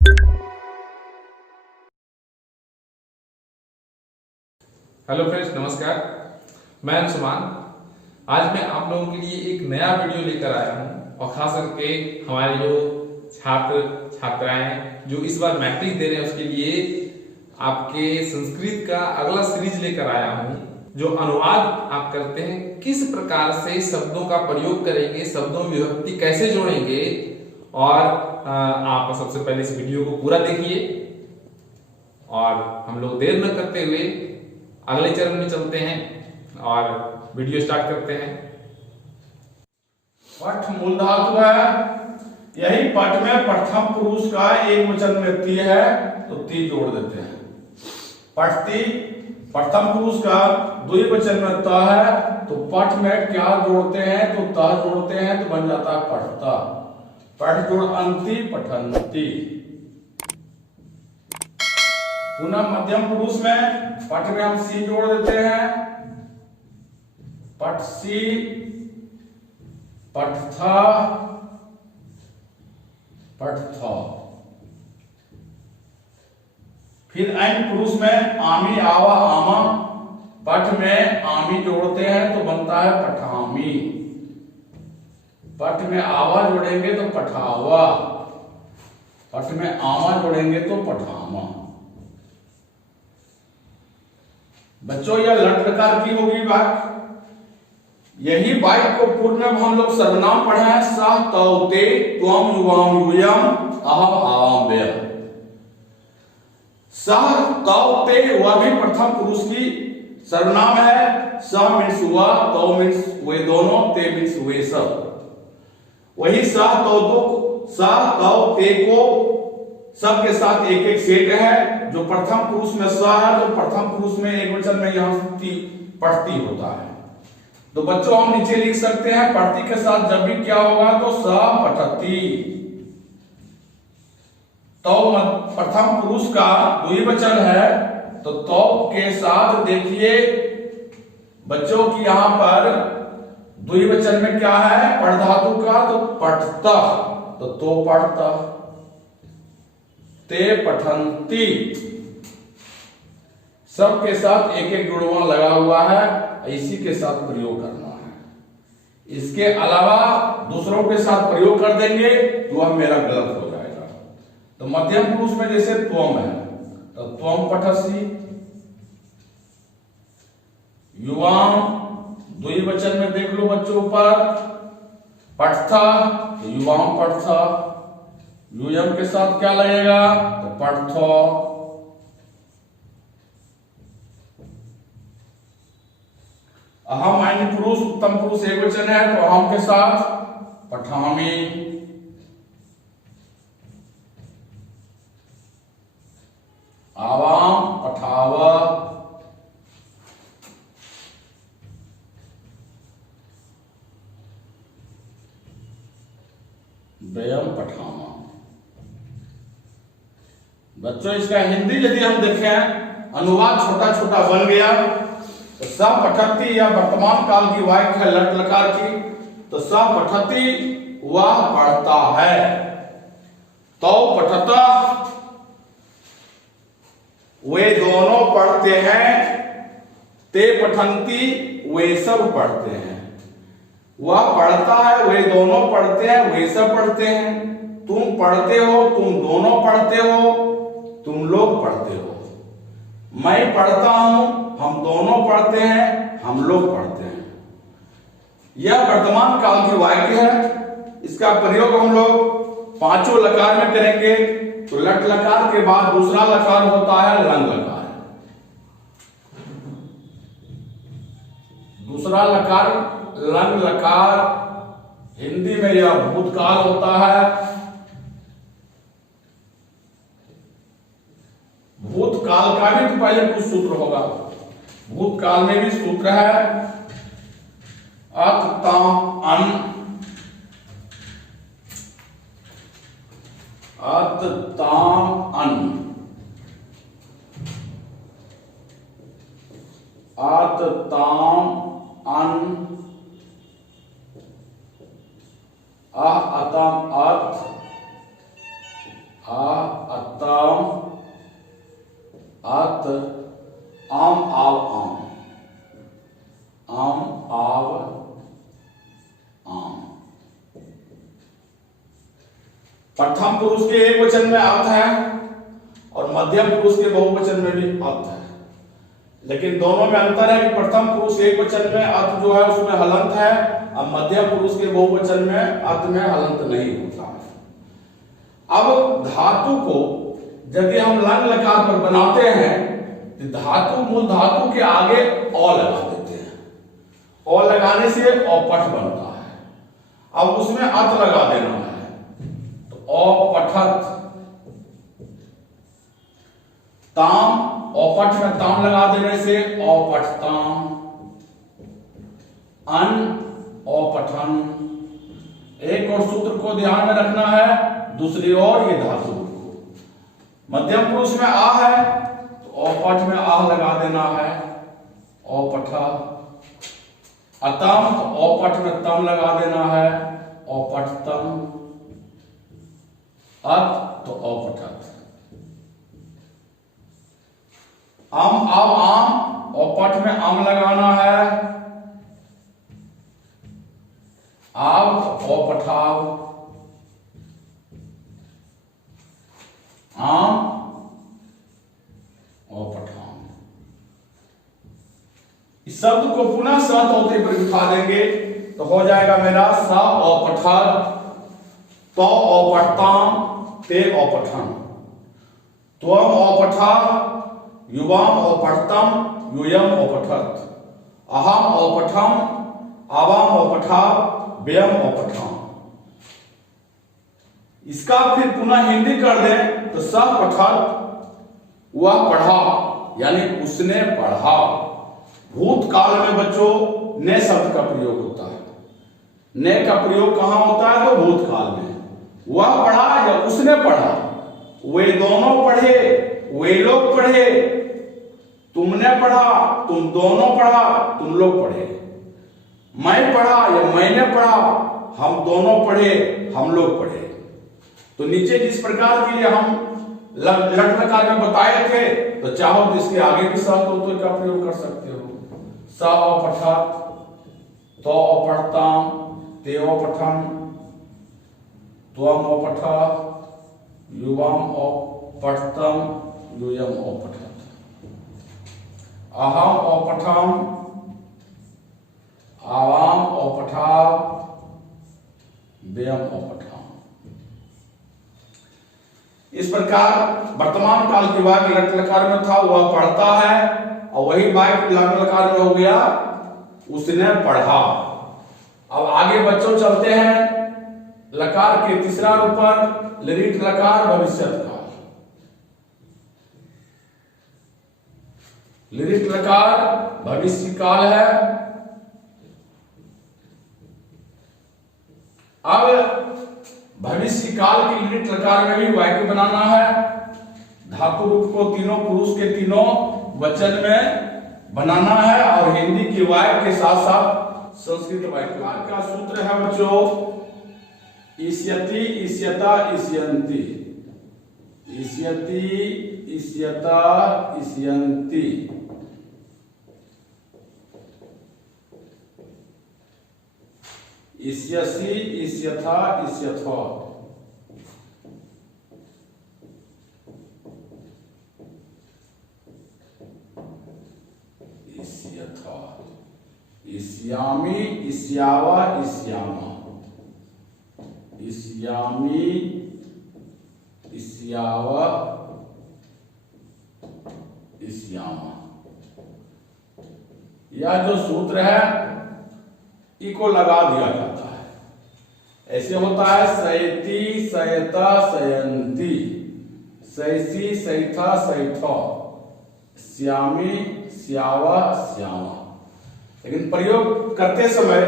Hello friends, नमस्कार। मैं अंशुमान। आज मैं आप लोगों के लिए एक नया वीडियो लेकर आया हूं और खास करके हमारे जो छात्र छात्राएं जो इस बार मैट्रिक दे रहे हैं उसके लिए आपके संस्कृत का अगला सीरीज लेकर आया हूं। जो अनुवाद आप करते हैं, किस प्रकार से शब्दों का प्रयोग करेंगे, शब्दों में विभक्ति कैसे जोड़ेंगे, और आप सबसे पहले इस वीडियो को पूरा देखिए और हम लोग देर न करते हुए अगले चरण में चलते हैं और वीडियो स्टार्ट करते हैं। पठ मूल धातु है। यही पठ में प्रथम पुरुष का एक वचन में ती है तो ती जोड़ देते हैं। पठती प्रथम पुरुष का द्विवचन में त है तो पठ में क्या जोड़ते हैं तो त जोड़ते हैं तो बन जाता है पठता। पठ जोड़ अंति पठंती। पुनः मध्यम पुरुष में पठ में हम सी जोड़ देते हैं। पठ सी पठथा पठथा। फिर ऐन पुरुष में आमी आवा आमा। पठ में आमी जोड़ते हैं तो बनता है पठामी। पठ में आवा जोड़ेंगे तो पठावा। पठ में आमा जोड़ेंगे तो पठामा। बच्चों यह लट लकार की होगी बात। यही बात को पूर्व में हम लोग सर्वनाम पढ़े हैं। सह तौते त्वम युवाम यूयम अहम आवाम व्यय। सह तौते वह भी प्रथम पुरुष की सर्वनाम है। सह मीन्स वह, तौ मीन्स वे दोनों, ते मीन्स वे सब। वही सह तौते को सब के साथ एक एक सेट है। जो प्रथम पुरुष में स है तो प्रथम पुरुष में एक वचन में यहां पढ़ती होता है। तो बच्चों हम नीचे लिख सकते हैं पढ़ती के साथ जब भी क्या होगा तो स पठती। तो प्रथम पुरुष का द्विवचन है तो के साथ देखिए बच्चों की यहां पर द्विवचन में क्या है पढ़ धातु का तो पठता तो पढ़ता। ते पठंती सबके साथ एक एक जुड़वा लगा हुआ है। इसी के साथ प्रयोग करना है। इसके अलावा दूसरों के साथ प्रयोग कर देंगे तो वह मेरा गलत हो जाएगा। तो मध्यम पुरुष में जैसे त्वम है तो त्वम पठसी। युवाम द्विवचन में देख लो बच्चों पर पठथा तो युवाम पठथा। यूयम के साथ क्या लगेगा तो पठथो। अहम अन्य पुरुष उत्तम पुरुष एक वचन है तो अहम के साथ पठामी। आवाम पठावा। व्ययम पठामा। बच्चों इसका हिंदी यदि हम देखें अनुवाद छोटा छोटा बन गया तो सब पठती या वर्तमान काल की वाक्य है लट लकार की तो सब पठती वह पढ़ता है। तो पठता वे दोनों पढ़ते हैं। ते पठंती वे सब पढ़ते हैं। वह पढ़ता है वे दोनों पढ़ते हैं वे सब पढ़ते हैं। तुम पढ़ते हो तुम दोनों पढ़ते हो तुम लोग पढ़ते हो। मैं पढ़ता हूं हम दोनों पढ़ते हैं हम लोग पढ़ते हैं। यह वर्तमान काल की वाक्य है। इसका प्रयोग हम लोग पांचों लकार में करेंगे। तो लट लकार के बाद दूसरा लकार होता है लंग लकार। दूसरा लकार लंग लकार हिंदी में यह भूतकाल होता है। भूतकाल का भी तो पहले कुछ सूत्र होगा। भूतकाल में भी सूत्र है अत ताम अन। अत ताम अन। अत ताम अन। अतम अत अतम, अत, आम, आव, आम, आम, आव, आम। प्रथम पुरुष के एक वचन में अत है और मध्यम पुरुष के बहुवचन में भी अत है, लेकिन दोनों में अंतर है कि प्रथम पुरुष एक वचन में अत जो है उसमें हलंत है और मध्यम पुरुष के बहुवचन में अत में हलंत नहीं होता है। अब धातु को यदि हम लंग लकार पर बनाते हैं तो धातु, मूल धातु के आगे अ लगा देते हैं। अ लगाने से औपठ बनता है। अब उसमें अत लगा देना है तो औपठत। ताम, औपठ में ताम लगा देने से औपठताम। अन, औपठन। एक और सूत्र को ध्यान में रखना है, दूसरी ओर ये धातु को। मध्यम पुरुष में आ है तो औपठ में आह लगा देना है, औपठा। अतम तो औपठ में तम लगा देना है, औपठतम। अत तो औपठत। आम, आव, आम, औपठ में आम लगाना है, आव तो औपठाव। आम, औपठाम। इस शब्द को पुनः सत होते पर बिठा देंगे तो हो जाएगा मेरा स औपठत, तो औपठताम, ते औपठन। त्वम औपठा, युवाम औपठतम, यूयम औपठत। अहम औपठम, आवाम औपठा, व्ययम औपठाम। इसका फिर पुनः हिंदी कर दें तो स पठत, वह पढ़ा, यानी उसने पढ़ा। भूतकाल में बच्चों ने शब्द का प्रयोग होता है। ने का प्रयोग कहां होता है? तो भूतकाल में। वह पढ़ा या उसने पढ़ा, वे दोनों पढ़े, वे लोग पढ़े, तुमने पढ़ा, तुम दोनों पढ़ा, तुम लोग पढ़े। मैं पढ़ा या मैंने पढ़ा, हम दोनों पढ़े, हम लोग पढ़े। तो नीचे जिस प्रकार के लिए हम लट लकार में बताए थे, तो चाहो तो इसके आगे भी स तो का प्रयोग कर सकते हो। स औपठत, तो औपठताम, ते औपठन, त्वम औपठा, युवाम औपठतम, यूयम औपठत। अहम औपठम, आवाम औपठा, व्ययम औपठाम। इस प्रकार वर्तमान काल की वाक्य लट लकार में था, वह पढ़ता है, और वही वाक्य लट लकार में हो गया, उसने पढ़ा। अब आगे बच्चों चलते हैं लकार के तीसरा रूप पर, लिट लकार भविष्यत काल। लिट लकार भविष्य काल है। अब भविष्य काल की लिट लकार में भी वाक्य बनाना है। धातु रूप को तीनों पुरुष के तीनों वचन में बनाना है और हिंदी की वाक्य के साथ साथ संस्कृत वाक्य का सूत्र है बच्चों, इष्यति, इष्यता, इष्यन्ति। इष्यति, इष्यता, इष्यन्ति। इष्यसि, इष्यथा, इष्यथो। इष्यथा। इष्यामि, इष्यावा, इष्यामा। इष्यामि, इष्यावा, इष्यामा। यह जो सूत्र है इको लगा दिया जाता है। ऐसे होता है सयति, सयता, सयंती, सैसी, सैथा, सैठो, श्यामी, श्यावा, श्यामा। लेकिन प्रयोग करते समय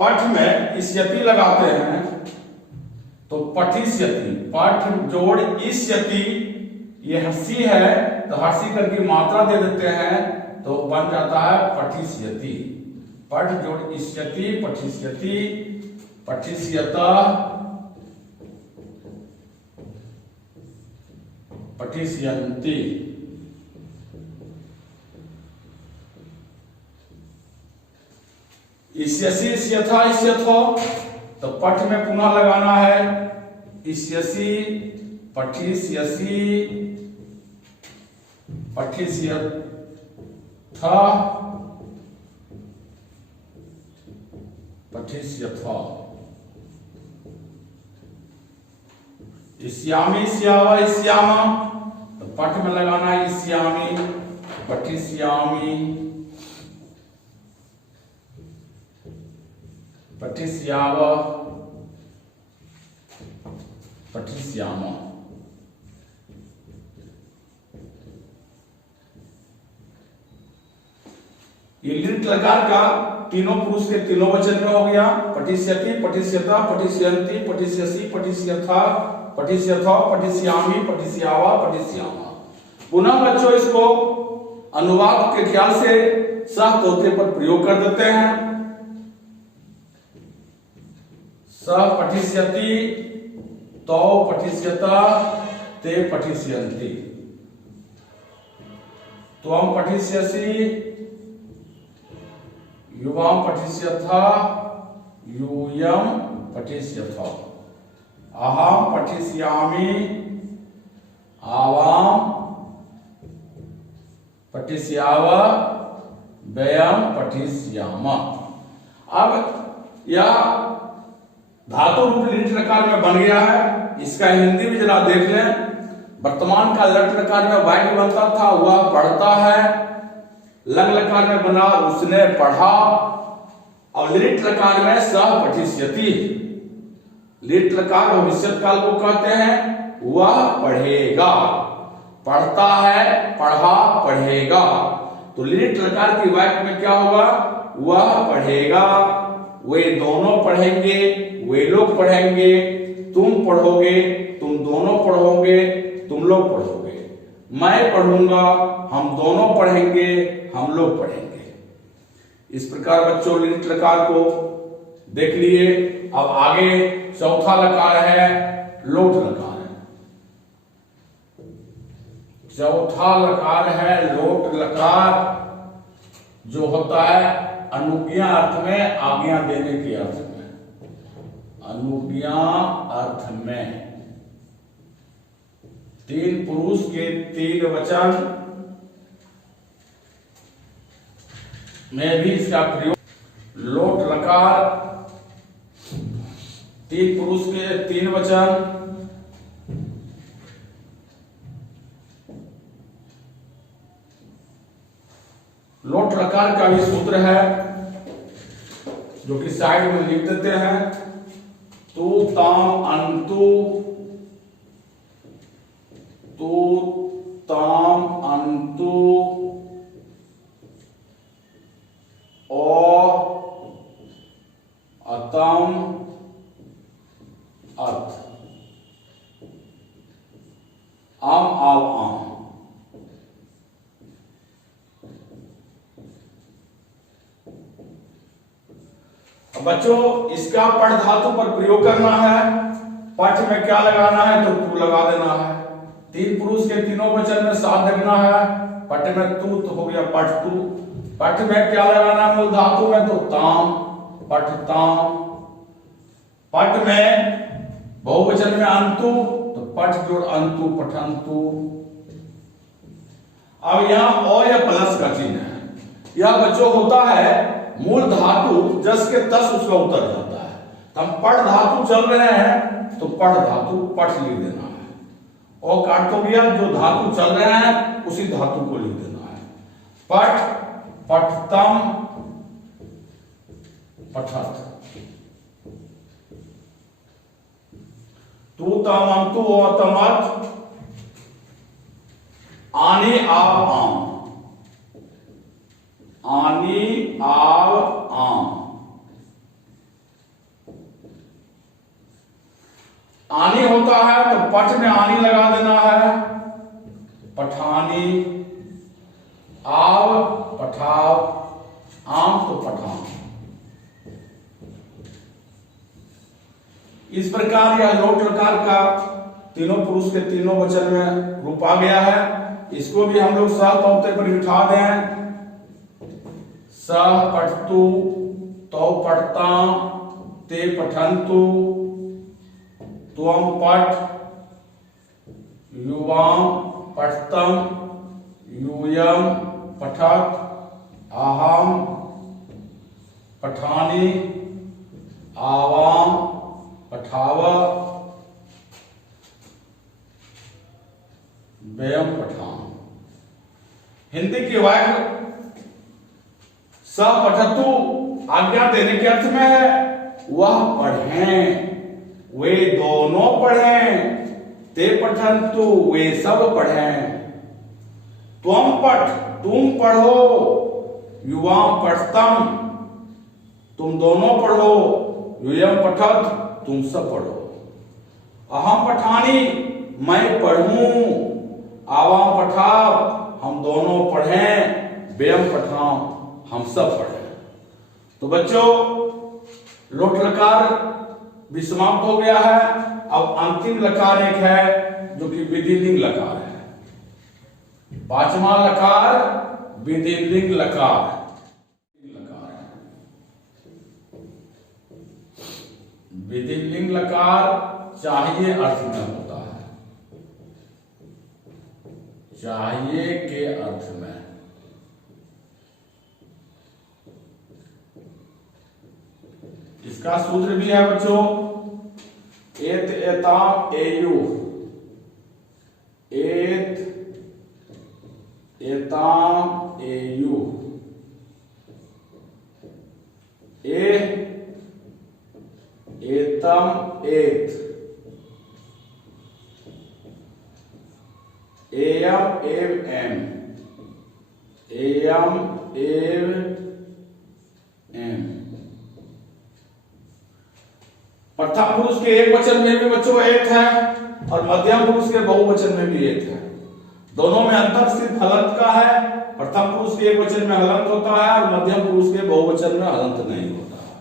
पठ में इष्यति लगाते हैं तो पठिष्यति, पठ जोड़ इष्यति, ये हर्षी है तो हर्षी करके मात्रा दे देते हैं तो बन जाता है पठिष्यति। पठ जोड़ इष्यति, पठिष्यति, पठिष्यता, पठिष्यन्ति। इष्यसि इष्यथा इष्यथो, तो पठ में पुनः लगाना है इष्यसि पठिष्यसि पठिष्यथा पठिष्यथा। इष्यामि इष्यावा इष्यामा, तो पठ में लगाना है इष्यामि पठिष्यामि पठिष्यावा पठिष्यामा। ये लिट लकार का तीनों पुरुष के तीनों वचन में हो गया। पठिष्यति पठिष्यता पठिष्यन्ति पठिष्यसि पठिष्यथा पठिष्यथो पठिष्यामि पठिष्यावा पठिष्यामा। पुनः बच्चों इसको अनुवाद के ख्याल से सह तोते पर प्रयोग कर देते हैं। सह पठिष्यति तो पठिष्यता ते पठिष्यन्ति। त्वं पठिष्यसि युवां पठिष्यथा यूयं पठिष्यथो। अहं पठिष्यामि आवां पठिष्याव वयं पठिष्यामः। अब यह धातु रूप लिट लकार में बन गया है। इसका हिंदी में जरा देख लें। वर्तमान का लट लकार में वाक्य बनता था वह पढ़ता है, लंग लकार में बना उसने पढ़ा, और लिट लकार में सह पठिष्यति। लिट लकार भविष्य काल को कहते हैं, वह पढ़ेगा, पढ़ता है पढ़ा पढ़ेगा। तो लिट लकार की वाक्य में क्या होगा, वह पढ़ेगा, वे दोनों पढ़ेंगे, वे लोग पढ़ेंगे, तुम पढ़ोगे, तुम दोनों पढ़ोगे, तुम लोग पढ़ोगे, मैं पढ़ूंगा, हम दोनों पढ़ेंगे, हम लोग पढ़ेंगे। इस प्रकार बच्चों लिट लकार को देख लिए। अब आगे चौथा लकार है लोट लकार। चौथा लकार है लोट लकार, जो होता है अनुज्ञा अर्थ में, आज्ञा देने के अर्थ में। अनुज्ञा अर्थ में तीन पुरुष के तीन वचन में भी इसका प्रयोग। लोट लकार तीन पुरुष के तीन वचन, लोट लकार का भी सूत्र है जो कि साइड में लिख देते हैं। तू ताम अंतु, तू ताम अंतु ओ अतम अर्थ। आम आव आम। बच्चों इसका पढ़ धातु पर प्रयोग करना है। पठ में क्या लगाना है, तो तू लगा देना है। तीन पुरुष के तीनों वचन में साथ देखना है। पठ में तू तो हो गया पठ तू। पठ में क्या लगाना है मूल धातु में, तो ताम, पठ ताम। पठ में बहुवचन में अंतु, तो पठ जोड़ अंतु पठंतु। अब यहां ओ या प्लस का चिन्ह है। यह बच्चों होता है मूल धातु जस के तस उसका उतर जाता है। तो हम पढ़ धातु चल रहे हैं तो पढ़ धातु पठ लिख देना है। और काट तो गया, जो धातु चल रहे हैं उसी धातु को लिख देना है। पठ पठतम पठत। तू तम अंतु ओ तमत। आनी आव आम। आनी आव आम। आनी होता है तो पठ में आनी लगा देना है, पठानी। आव पठाव, आम तो पठान। इस प्रकार यह लोट लकार का तीनों पुरुष के तीनों वचन में रूप आ गया है। इसको भी हम लोग सह तौते पर बिठा दें। सह पठतु, तौ पठताम, ते पठन्तु, त्वं पठ, युवां पठतम, यूयं पठत, अहं पठामि, आवां पठाव, वयं पठाम। हिंदी के वाक्य स पठतु आज्ञा देने के अर्थ में है, वह पढ़ें, वे दोनों पढ़ें। ते पठन्तु, वे सब पढ़ें। त्वं पठ, तुम पढ़ो। युवां पठतम, तुम दोनों पढ़ो। यूयं पठत, तुम सब पढ़ो। अहं पठामि, मैं पढ़ूं। आवां पठाव, हम दोनों पढ़ें। वयं पठाम, हम सब पढ़ें। तो बच्चों, लोट लकार भी समाप्त हो गया है। अब अंतिम लकार एक है जो कि विधिलिंग लकार है। पांचवा लकार विधिलिंग लकार। विधिलिंग लकार चाहिए अर्थ में होता है, चाहिए के अर्थ में। इसका सूत्र भी है बच्चों, एत एताम एयु, एत एताम एयु, ए एतम एत, एयम एव एम, एयम एव एम। प्रथम पुरुष के एक वचन में भी बच्चों एक है और मध्यम पुरुष के बहुवचन में भी एक है। दोनों में अंतर सिर्फ हलंत का है। प्रथम पुरुष के एक वचन में हलंत होता है और मध्यम पुरुष के बहुवचन में हलंत नहीं होता है।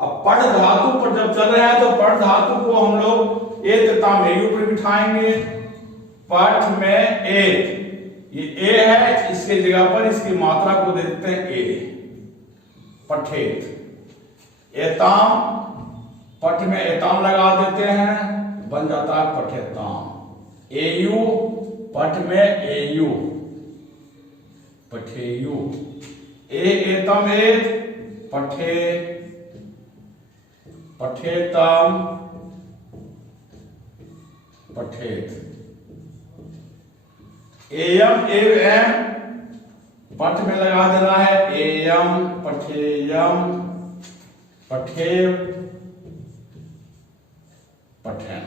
अब पढ़ धातु पर जब चल रहे हैं तो पढ़ धातु को हम लोग एक तामेयु पर बिठाएंगे। पठ में एक, ये ए है, इसके जगह पर इसकी मात्रा को दे देते हैं ए, पठेत। एताम, पठ में एताम लगा देते हैं, बन जाता है पठेताम। एयु, पठ में एयु, पठेयु। एतम एत, पठे, पठेतम, पठेत। एयम एव एम, पठ में लगा देना है एयम, पठेयम, पठेव, पठेन।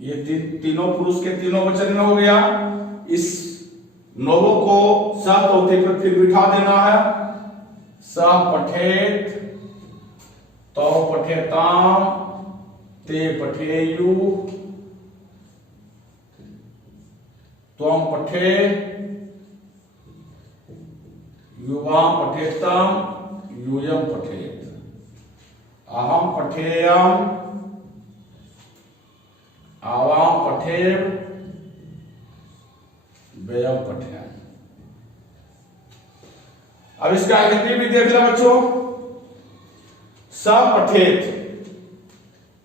ये तीनों पुरुष के तीनों वचन में हो गया। इस नोवो को स तौते पर फिर बिठा देना है। स पठेत, तौ पठेताम, ते पठेयु, त्वं पठे, युवां पठेतम, यूयं पठेत। अहं पठेयम, आवां पठेव, वयं पठेम। अब इसका हिंदी भी देख लो बच्चों। स पठेत,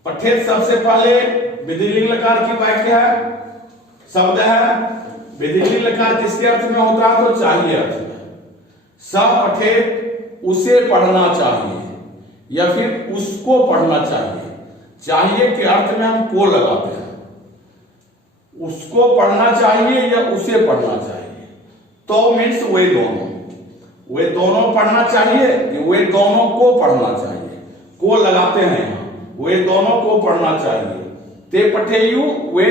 पठेत सबसे पहले विधिलिंग लकार की वाक्य है, शब्द है। विधिलिंग लकार किसके अर्थ में होता है? तो चाहिए अर्थ में। स पठेत, उसे पढ़ना चाहिए या फिर उसको पढ़ना चाहिए। चाहिए के अर्थ में हम को लगाते हैं। उसको पढ़ना चाहिए या उसे पढ़ना चाहिए। तो मीन्स वे दोनों पढ़ना चाहिए कि वे दोनों को पढ़ना चाहिए। को लगाते हैं यहाँ, वे दोनों को पढ़ना चाहिए। ते पठेयु, वे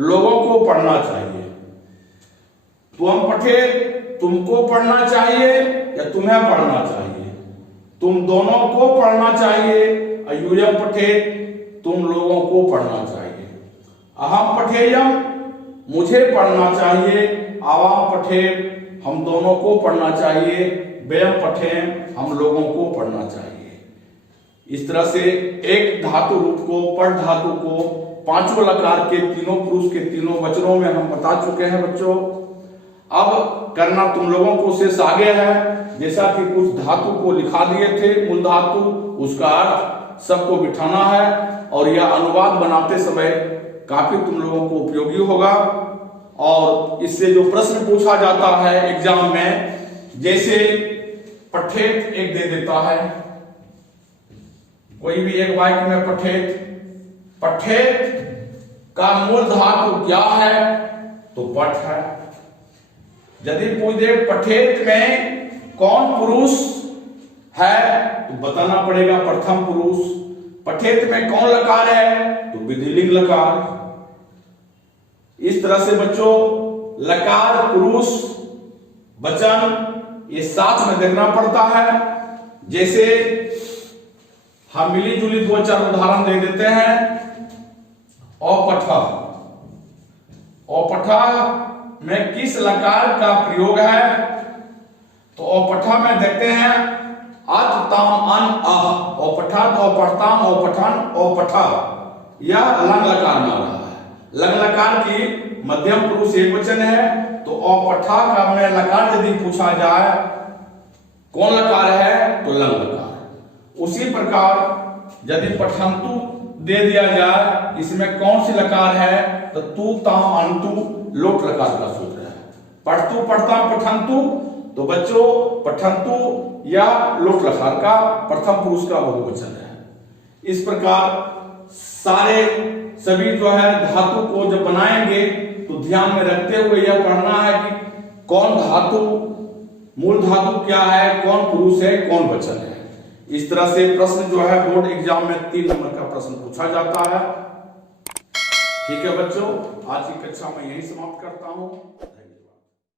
लोगों को पढ़ना चाहिए। त्वं पठे, तुमको पढ़ना चाहिए या तुम्हें पढ़ना चाहिए। तुम दोनों को पढ़ना चाहिए। यूयं पठे, तुम लोगों को पढ़ना चाहिए। अहं पठेयम, मुझे पढ़ना चाहिए। आवां पठे, हम दोनों को पढ़ना चाहिए। वयं पठेम, हम लोगों को पढ़ना चाहिए। इस तरह से एक धातु रूप को, पठ धातु को पांचों लकार के तीनों पुरुष के तीनों वचनों में हम बता चुके हैं बच्चों। अब करना तुम लोगों को शेष आगे है। जैसा कि कुछ धातु को लिखा दिए थे मूल धातु, उसका अर्थ सबको बिठाना है और यह अनुवाद बनाते समय काफी तुम लोगों को उपयोगी होगा। और इससे जो प्रश्न पूछा जाता है एग्जाम में, जैसे पठेत एक दे देता है, कोई भी एक वाक्य में पठेत, पठेत का मूल धातु क्या है तो पठ है। यदि पूछ दे पठेत में कौन पुरुष है तो बताना पड़ेगा प्रथम पुरुष। पठेत में कौन लकार है तो विधिलिंग लकार। इस तरह से बच्चों लकार, पुरुष, वचन ये साथ में देखना पड़ता है। जैसे हम मिली जुली दो चार उदाहरण दे देते हैं। औपठा, औपठा में किस लकार का प्रयोग है तो औपठा में देखते हैं अत ताम अन अह। औपठा तो औपठताम, औपठन, औपठा, यह लंग लकार में आ रहा है। लंग लकार की मध्यम पुरुष एक वचन है तो औपठा का में लकार यदि पूछा जाए कौन लकार है तो लंग लकार। उसी प्रकार यदि पठंतु दे दिया जाए, इसमें कौन सी लकार है तो तू ताम अंतु लोट लकार का सूत्र है। पढ़तु, पढ़ता, पठंतु, तो बच्चों पठंतु या लोट लकार का प्रथम पुरुष का बहुवचन है। इस प्रकार सारे सभी जो है धातु को जब बनाएंगे तो ध्यान में रखते हुए यह पढ़ना है कि कौन धातु, मूल धातु क्या है, कौन पुरुष है, कौन वचन है। इस तरह से प्रश्न जो है बोर्ड एग्जाम में 3 नंबर का प्रश्न पूछा जाता है। ठीक है बच्चों, आज की कक्षा में यही समाप्त करता हूं।